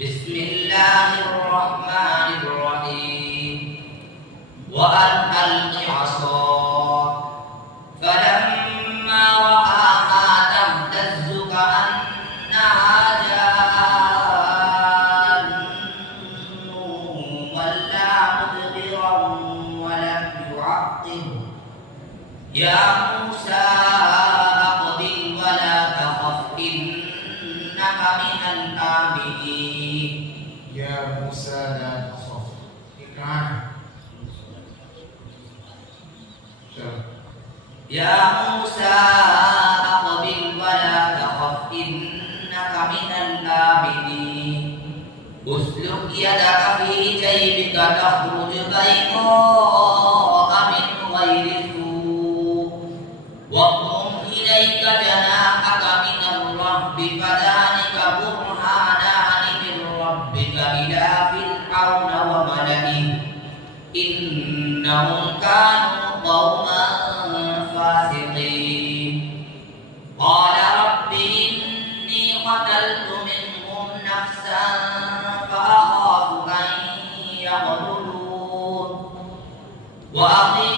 بسم الله الرحمن الرحيم وأن ألق عصاك فلما رآها تهتز كأنها جان ولا مدبرا ولم يعقب يا موسى أقبل ولا تخف إنك من الآمنين يا موسى لا تخف إكرام يا موسى أقبل ولا تخف إنك من الآمنين اسلك يدك في جيبك تخرج بيضاء من غير سوء واضم إليك جناحك من الرهب فذلك برهانان من ربك إلى فرعون وملئه إنهم كانوا قوما فاسقين